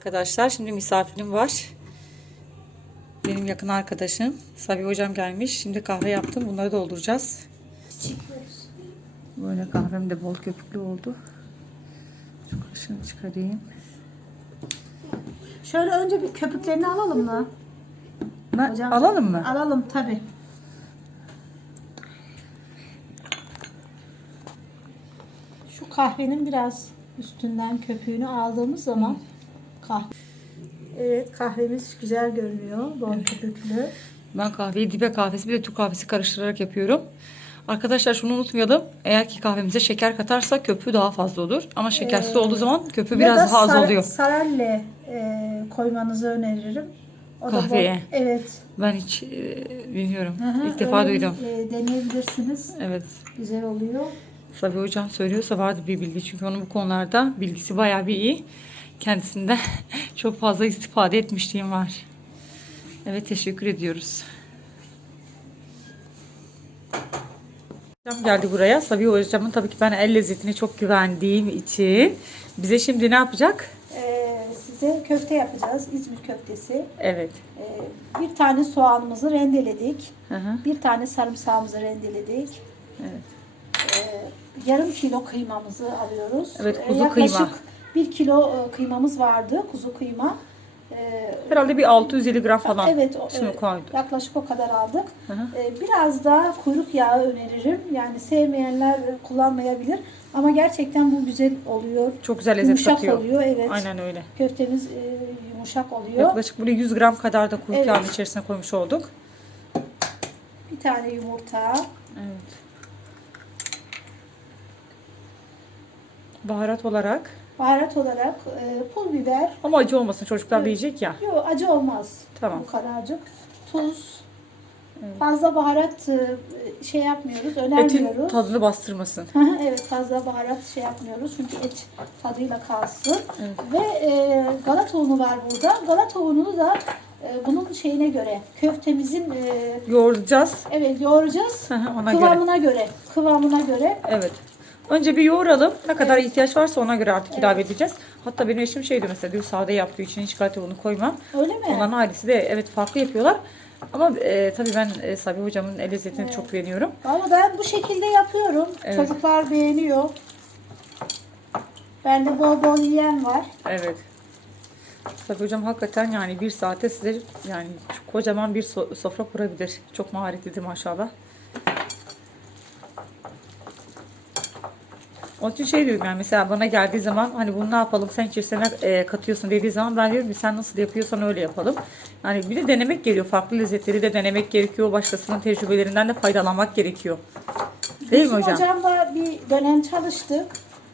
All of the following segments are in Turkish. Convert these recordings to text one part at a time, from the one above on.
Arkadaşlar şimdi misafirim var. Benim yakın arkadaşım. Sabi hocam gelmiş. Şimdi kahve yaptım. Bunları dolduracağız. Böyle kahvem de bol köpüklü oldu. Şu kaşığını çıkarayım. Şöyle önce bir köpüklerini alalım mı? Ben, Hocam, alalım mı? Alalım tabi. Şu kahvenin biraz üstünden köpüğünü aldığımız zaman kahve. Evet kahvemiz güzel görünüyor. Bol köpüklü. Ben kahveyi dibe kahvesi bir de Türk kahvesi karıştırarak yapıyorum. Arkadaşlar şunu unutmayalım. Eğer ki kahvemize şeker katarsak köpüğü daha fazla olur. Ama şekersiz olduğu zaman köpüğü biraz da daha az sar- oluyor. Sarelle e, koymanızı öneririm. O da bol- Kahveye. Evet. Ben hiç e, bilmiyorum. Hı hı, İlk defa duydum. e, deneyebilirsiniz. Evet. Güzel oluyor. Sabi hocam söylüyorsa vardı bir bilgi. Çünkü onun bu konularda bilgisi bayağı bir iyi. Kendisinde çok fazla istifade etmişliğim var. Evet teşekkür ediyoruz. Hocam geldi buraya. Sabi hocamın tabii ki ben el lezzetine çok güvendiğim için bize şimdi ne yapacak? Ee, size köfte yapacağız. İzmir köftesi. Evet. Ee, bir tane soğanımızı rendeledik. Hı hı. Bir tane sarımsağımızı rendeledik. Evet. Ee, yarım kilo kıymamızı alıyoruz. Evet, Ee, kuzu yaklaşık kıyma. Bir kilo e, kıymamız vardı. Kuzu kıyma. Ee, Herhalde bir 650 gram falan. Evet, evet. koydum. yaklaşık o kadar aldık. Hı hı. Ee, biraz daha kuyruk yağı öneririm. Yani sevmeyenler e, kullanmayabilir. Ama gerçekten bu güzel oluyor. Çok güzel lezzet Yumuşak katıyor. oluyor, evet. Aynen öyle. Köftemiz e, yumuşak oluyor. Yaklaşık buraya 100 gram kadar da kuyruk Evet. yağının içerisine koymuş olduk. Bir tane yumurta. Evet. Baharat olarak. Baharat olarak e, pul biber. Ama acı olmasın çocuklar Evet. yiyecek ya. Yok acı olmaz. Tamam. Bu kadarcık. Tuz. Fazla baharat e, şey yapmıyoruz, Etin önermiyoruz. tadını bastırmasın. Evet fazla baharat şey yapmıyoruz çünkü et tadıyla kalsın. Ve e, galata unu var burada. Galata ununu da e, bunun şeyine göre köftemizin e, Yoğuracağız. evet yoğuracağız. Ona göre. kıvamına göre. Kıvamına göre. Evet. Önce bir yoğuralım. Ne kadar ihtiyaç varsa ona göre artık ilave edeceğiz. Hatta benim eşim şeydi mesela diyor sade yaptığı için hiç galeta unu koymam. Öyle mi? Onların ailesi de evet farklı yapıyorlar. Ama e, tabii ben e, Sabi hocamın el lezzetini çok beğeniyorum. Ama ben bu şekilde yapıyorum. Evet. Çocuklar beğeniyor. Bende bol bol yiyen var. Evet. Sabi hocam hakikaten yani bir saate size yani kocaman bir so- sofra kurabilir. Çok maharetlidir maşallah. Onun için şey diyorum yani mesela bana geldiği zaman hani bunu ne yapalım sen içerisine e, katıyorsun dediği zaman ben diyorum ki sen nasıl yapıyorsan öyle yapalım. Yani bir de denemek geliyor. Farklı lezzetleri de denemek gerekiyor. Başkasının tecrübelerinden de faydalanmak gerekiyor. Değil mi Bizim hocam? hocamla bir dönem çalıştık.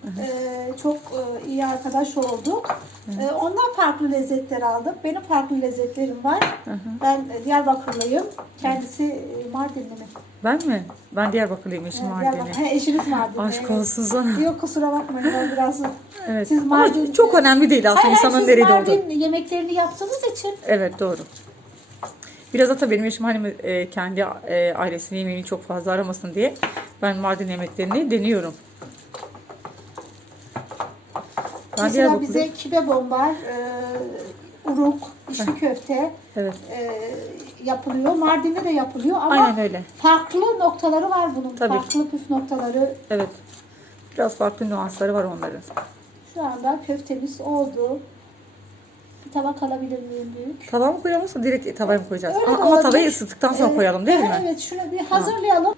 Ee, çok e, iyi arkadaş olduk. Ee, ondan farklı lezzetler aldık. Benim farklı lezzetlerim var. Ben e, Diyarbakırlıyım. Kendisi e, Mardinli mi? Ben mi? Ben Diyarbakırlıyım eşim Ee, Mardinli. Diyarbakır- He, eşiniz Mardinli. Aşk evet. olsun sana. Yok kusura bakmayın o biraz. Evet. Siz Ama Mardin- çok önemli değil aslında Hayır, insanın siz nerede Mardin olduğu. yemeklerini yaptığınız için Evet doğru. Biraz da tabii benim eşim hani e, kendi e, ailesinin yemeğini çok fazla aramasın diye ben Mardin yemeklerini deniyorum. Ben mesela bize kibe bombar, e, uruk, içli köfte Evet. e, yapılıyor. Mardin'de de yapılıyor ama Aynen öyle. farklı noktaları var bunun. Tabii. Farklı püf noktaları. Evet. Biraz farklı nüansları var onların. Şu anda köftemiz oldu. Bir tabak alabilir miyim büyük? Tava mı koyalım yoksa direkt tavaya mı koyacağız? Öyle Ama, ama tavayı ısıttıktan sonra Evet, koyalım değil evet, mi? Evet şunu bir hazırlayalım.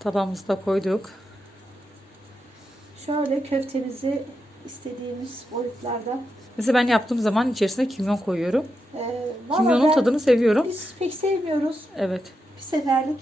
Tabağımızı da koyduk. Şöyle köftemizi istediğimiz boyutlarda. Mesela ben yaptığım zaman içerisine kimyon koyuyorum. Ee, Kimyonun ben- tadını seviyorum. Biz pek sevmiyoruz. Evet. Bir seferlik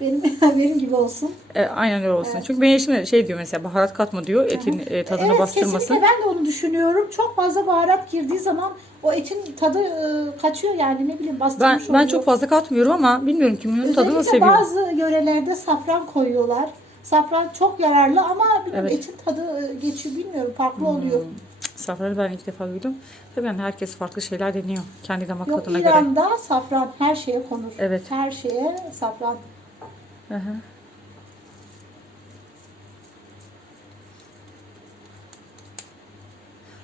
benim benim gibi olsun. E, aynen öyle olsun. Evet. Çünkü benim eşim de şey diyor mesela baharat katma diyor. Etin e, tadını evet bastırmasın. kesinlikle ben de onu düşünüyorum. Çok fazla baharat girdiği zaman o etin tadı e, kaçıyor yani ne bileyim Ben bastırmış ben oluyor. çok fazla katmıyorum ama bilmiyorum kimyonun tadını Özellikle seviyorum. bazı yörelerde safran koyuyorlar. Safran çok yararlı ama Evet. etin tadı e, geçiyor bilmiyorum farklı oluyor. Safranı ben ilk defa duydum. Tabii yani herkes farklı şeyler deniyor. Kendi damak Yok tadına göre. İran'da safran her şeye konur. Evet. Her şeye safran. Hı.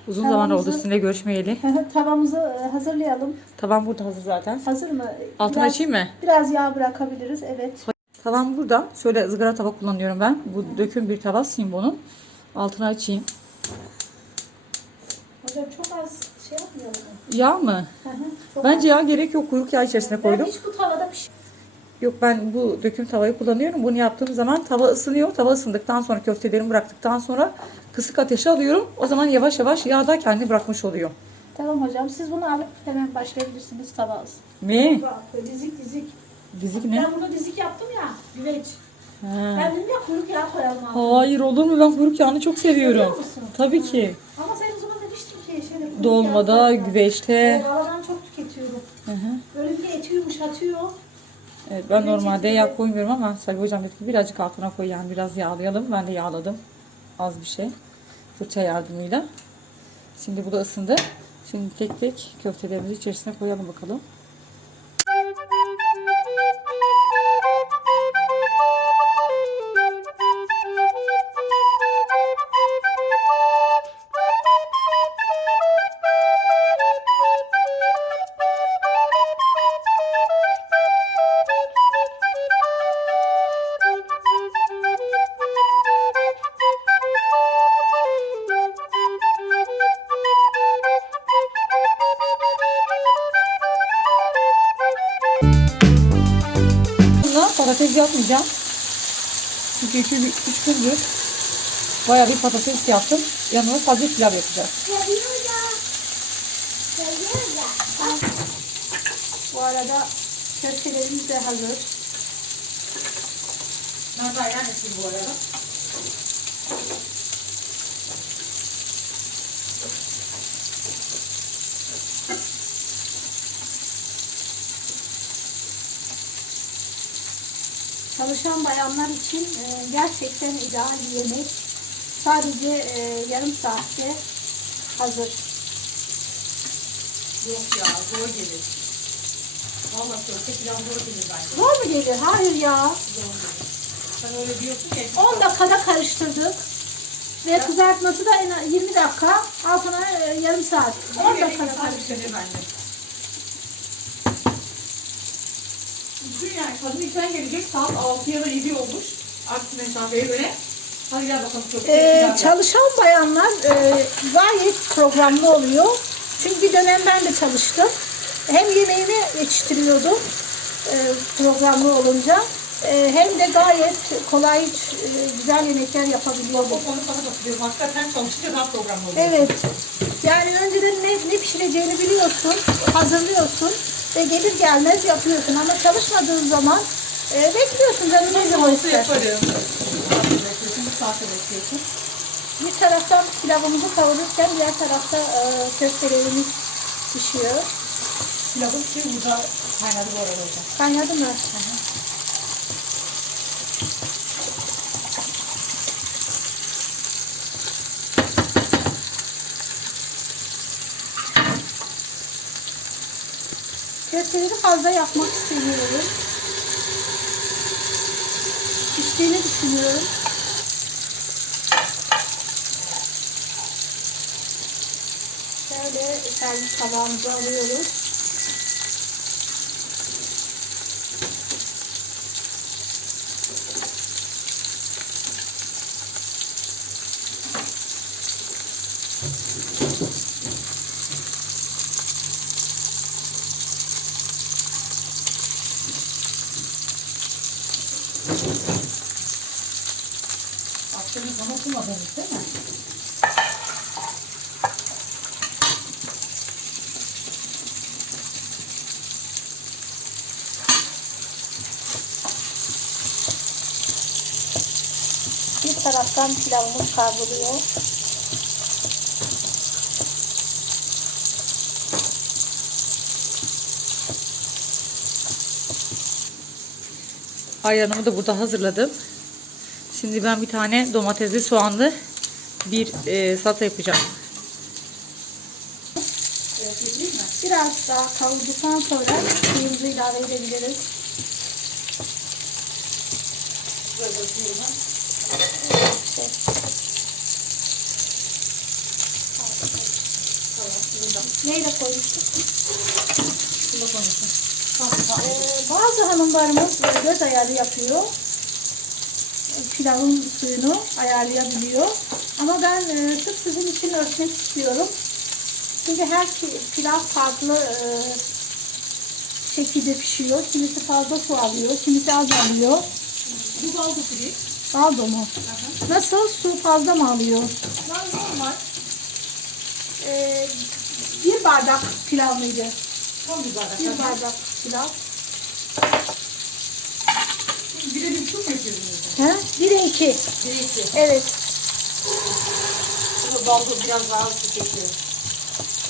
Uzun zaman oldu Tavamızı- sizinle görüşmeyeli. Tavamızı e, hazırlayalım. Tavam burada hazır zaten. Hazır mı? Altını açayım mı? Biraz yağ bırakabiliriz. Evet. Tavam burada. Şöyle ızgara tava kullanıyorum ben. Bu döküm bir tava Simbo'nun. Altını açayım. Hocam çok az şey mı? Yağ mı? Hı hı, çok Bence yağ gerek yok. Kuyruk yağı içerisine koydum. Ben hiç bu tavada bir şey Yok ben bu döküm tavayı kullanıyorum. Bunu yaptığım zaman tava ısınıyor. Tava ısındıktan sonra köftelerimi bıraktıktan sonra kısık ateşe alıyorum. O zaman yavaş yavaş yağ da kendini bırakmış oluyor. Tamam hocam siz bunu alıp hemen başlayabilirsiniz tava. Ne? Dizik dizik. Dizik ne? Ben bunu dizik yaptım ya. Güveç. Ben dedim ya kuyruk yağı koyalım altına. Hayır olur mu? Ben kuyruk yağını çok seviyorum. Seviyor musun? Tabii ki. Ama sen o zaman demiştin ki şöyle kuyruk Dolmada, yağı koyalım. güveçte. Evet, valla ben çok tüketiyorum. Hı hı. Böyle bir de eti yumuşatıyor. Evet, ben Güveç normalde yağ koymuyorum ama Salih hocam dedi ki birazcık altına koy yani biraz yağlayalım. Ben de yağladım. Az bir şey. Fırça yardımıyla. Şimdi bu da ısındı. Şimdi tek tek köftelerimizi içerisine koyalım bakalım. Çünkü 3 gündür bayağı bir patates yaptım. Yanına sadece pilav yapacağız. Bu arada köftelerimiz de hazır. Nerede yerleştir bu arada? Çalışan bayanlar için e, gerçekten ideal bir yemek. Sadece e, yarım saatte hazır. Yok ya zor gelir. Valla köfte pilav zor gelir bence. Zor mu gelir? Hayır ya. Sen öyle diyorsun ya. 10 dakikada karıştırdık. Ve kızartması da en az 20 dakika. Altına e, yarım saat. 10 dakikada karıştırdık. bence. Düşün yani kadın işten gelecek saat 6 ya da 7 olmuş. Aksi mesafeye göre. Hadi gel bakalım köfte Ee, çalışan bayanlar e, gayet programlı oluyor. Çünkü bir dönem ben de çalıştım. Hem yemeğimi yetiştiriyordum e, programlı olunca. e, hem de gayet kolay, e, güzel yemekler yapabiliyordum. Çok onu sana katılıyorum. Hakikaten çalışınca daha programlı oluyor. Evet. Yani önceden ne, ne pişireceğini biliyorsun, hazırlıyorsun ve gelir gelmez yapıyorsun. Ama çalışmadığın zaman e, bekliyorsun canın ne zaman ister. bir taraftan pilavımızı kavururken diğer tarafta e, köftelerimiz pişiyor. Pilavın suyu burada kaynadı bu arada hocam. Kaynadı mı? Köfteleri fazla yapmak istemiyorum. Piştiğini düşünüyorum. Şöyle servis tabağımıza alıyoruz. Baktığınız zaman okumadınız değil mi? Bir taraftan pilavımız kavruluyor. Ayranımı da burada hazırladım. Şimdi ben bir tane domatesli soğanlı bir e, salata yapacağım. Biraz daha kavurduktan sonra suyumuzu ilave edebiliriz. İşte. Neyle koymuştuk? Şuna koymuşsun. Ee, bazı hanımlarımız göz ayarı yapıyor. Pilavın suyunu ayarlayabiliyor. Ama ben e, sırf sizin için ölçmek istiyorum. Çünkü her pi- pilav farklı e, şekilde pişiyor. Kimisi fazla su alıyor, kimisi az alıyor. Bu baldo pirinç. Baldo mu? Nasıl? Su fazla mı alıyor? Ben normal. Ee, bir bardak pilav mıydı? Tam bir bardak. Bir bardak pilav. Bir de bir çok yapıyorsunuz. He? Bire iki. Bir iki. Evet. Baldo biraz daha su çekiyor.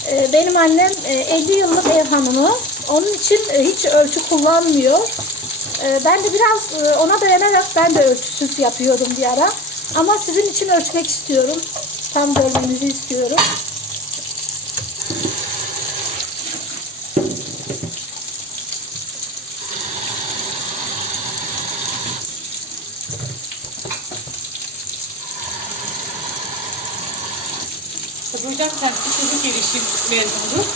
Ee, Benim annem e, 50 yıllık ev hanımı. Onun için e, hiç ölçü kullanmıyor. Ee, Ben de biraz e, ona dayanarak ben de ölçüsüz yapıyordum bir ara. Ama sizin için ölçmek istiyorum. Tam görmenizi istiyorum. Tabii hocam kendisi çocuk gelişim mezundu.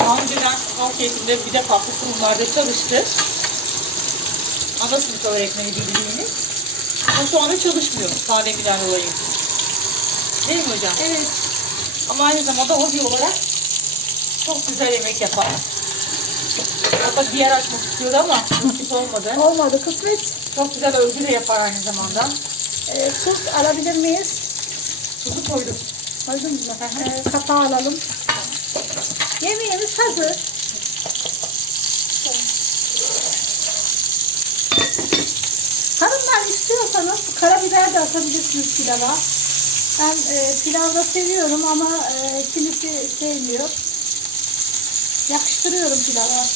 Daha önceden halk eğitimde bir de farklı kurumlarda çalıştı. Ana sınıf öğretmeni bildiğiniz. Ama şu anda çalışmıyor pandemiden dolayı. Değil mi hocam? Evet. Ama aynı zamanda hobi olarak çok güzel yemek yapar. Hatta bir yer açmak istiyordu ama nasip olmadı. Olmadı kısmet. Çok güzel örgü de yapar aynı zamanda. Ee, Tuz alabilir miyiz? Tuzu koydum. Koydunuz mu? Ee, kapağı alalım. Yemeğimiz hazır. Hanımlar istiyorsanız karabiber de atabilirsiniz pilava. Ben e, pilavda seviyorum ama e, kimisi sevmiyor. Yakıştırıyorum pilava.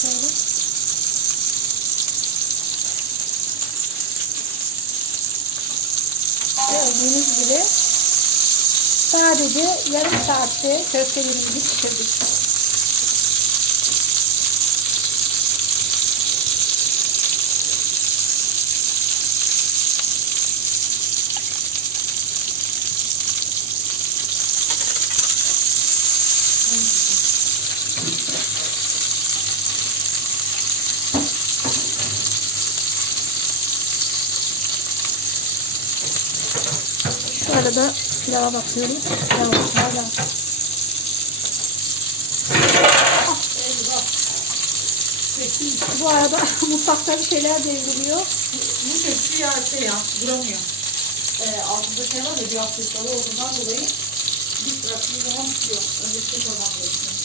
Şöyle. Gördüğünüz gibi sadece yarım saatte köftelerimizi pişirdik. Şu arada pilava bakıyorum. Pilav hala. Bu arada mutfakta bir şeyler devriliyor. Bu tepsi ya şey ya duramıyor. Ee, altında şey var ya bir haftalıkları olduğundan dolayı bir bıraktığı zaman tutuyor. Önce şey sormam gerekiyor.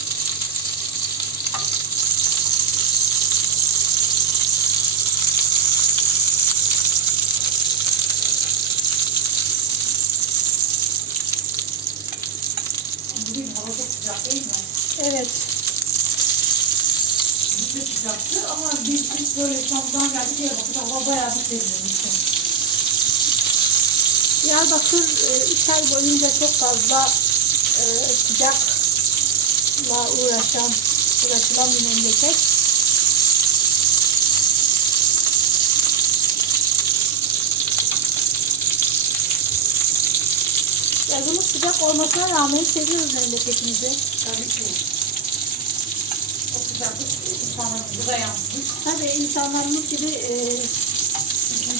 Sıcak değil mi? Evet. Biz de sıcaktı ama biz, biz böyle İstanbul'dan geldik ya bakın hava bayağı bir serinlemişti. Diyarbakır e, üç ay boyunca çok fazla e, sıcakla uğraşan, uğraşılan bir memleket. Yazımız sıcak olmasına rağmen seviyoruz memleketimizi. Tabii ki. O sıcaklık insanlarımızı dayanmış. Tabii insanlarımız gibi, e,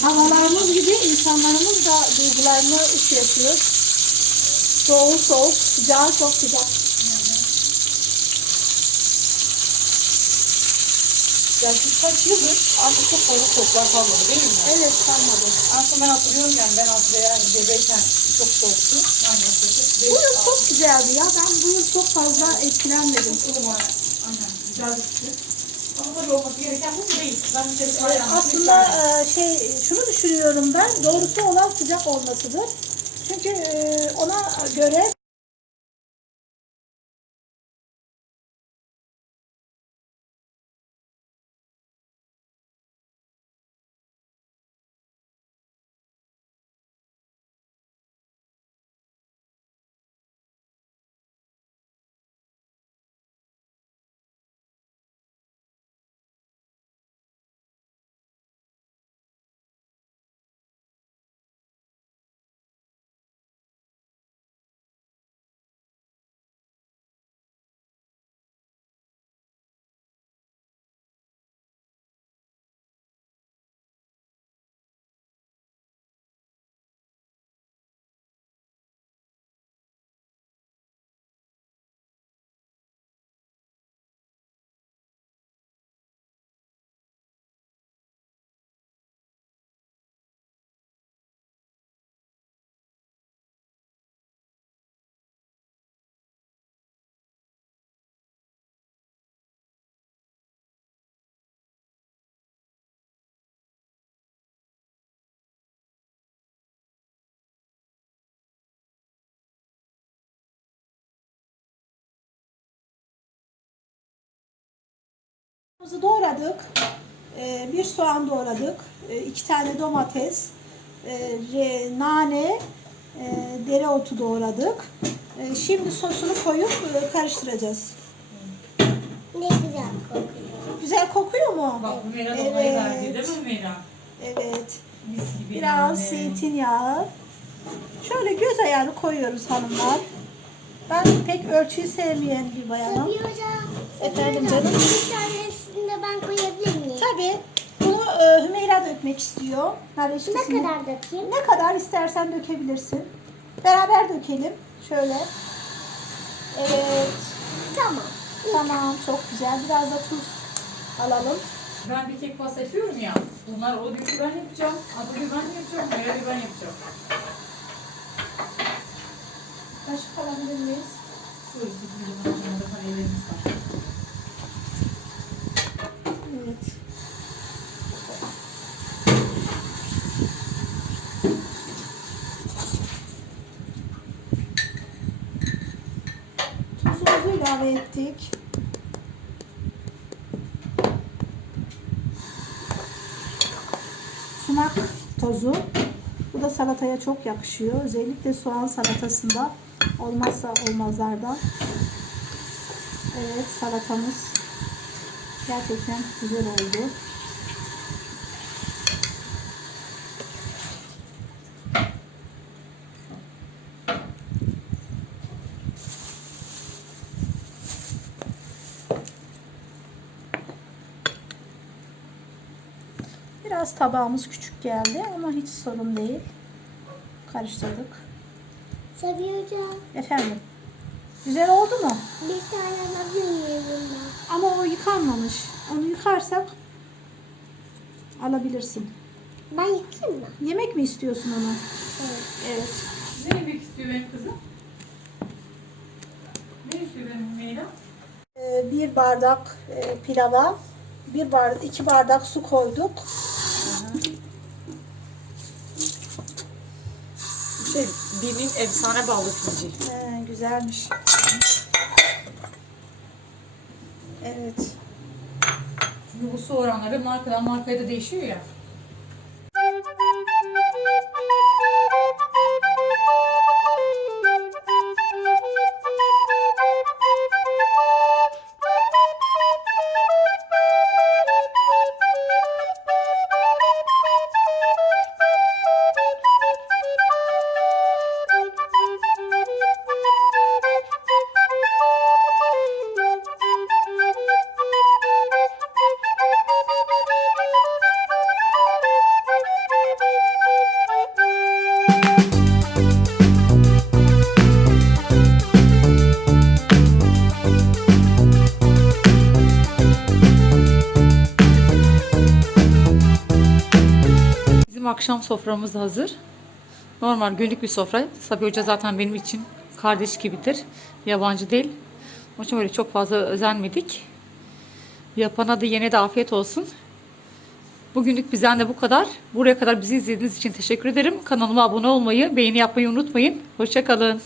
havalarımız gibi insanlarımız da duygularını iş yapıyor. Soğuk soğuk, sıcağı çok sıcak. Yani siz kaç yıldır? Artık çok fazla soğuklar kalmadı değil mi? Evet kalmadı. Aslında ben hatırlıyorum yani ben Azra'ya gebeyken çok soğuktu. Yaklaşık Bu yıl çok güzeldi ya. Ben bu yıl çok fazla etkilenmedim. Aynen. Güzel kere Evet, aslında e, şey şunu düşünüyorum ben. Doğrusu olan sıcak olmasıdır. Çünkü e, ona göre Soğanımızı doğradık. Ee, bir soğan doğradık. Ee, iki tane domates, e, nane, e, dereotu doğradık. Ee, şimdi sosunu koyup e, karıştıracağız. Ne güzel kokuyor. Güzel kokuyor mu? Bak bu dolmayı Evet. verdi değil mi Meyra? Evet. Mis gibi Biraz yani. zeytinyağı. Şöyle göz ayarı koyuyoruz hanımlar. Ben pek ölçüyü sevmeyen bir bayanım. Hocam. Efendim canım? Bir tanesini de ben koyabilir miyim? Tabii. Bunu e, Hümeyra dökmek istiyor. Nar Ne kadar dökeyim? Ne kadar istersen dökebilirsin. Beraber dökelim. Şöyle. Evet. Tamam. Tamam. Çok güzel. Biraz da tuz alalım. Ben bir kek pasta yapıyorum ya. Bunlar o bir ben yapacağım. Adı bir ben yapacağım. Meyra bir ben yapacağım. Kaşık alabilir miyiz? Şöyle bir bir de ellerimiz var. Evet. Tuzumuzu ilave ettik. Sumak tozu. Bu da salataya çok yakışıyor. Özellikle soğan salatasında olmazsa olmazlardan. Evet salatamız gerçekten güzel oldu. Biraz tabağımız küçük geldi ama hiç sorun değil. Karıştırdık. Sabiha hocam. Efendim. Güzel oldu mu? Bir tane alabilir miyim bundan? Ama o yıkanmamış. Onu yıkarsak alabilirsin. Ben yıkayayım mı? Yemek mi istiyorsun onu? Evet. Evet. Ne yemek istiyor benim kızım? Ne istiyor benim? Ee, bir bardak e, pilava bir bardak iki bardak su koyduk. Binin efsane ballı finci. Ee, güzelmiş. Evet. Çünkü bu su oranları markadan markaya da değişiyor ya. Bizim akşam soframız hazır. Normal günlük bir sofra. Sabiha Hoca zaten benim için kardeş gibidir. Yabancı değil. Onun için öyle çok fazla özenmedik. Yapana da yine de afiyet olsun. Bugünlük bizden de bu kadar. Buraya kadar bizi izlediğiniz için teşekkür ederim. Kanalıma abone olmayı, beğeni yapmayı unutmayın. Hoşçakalın.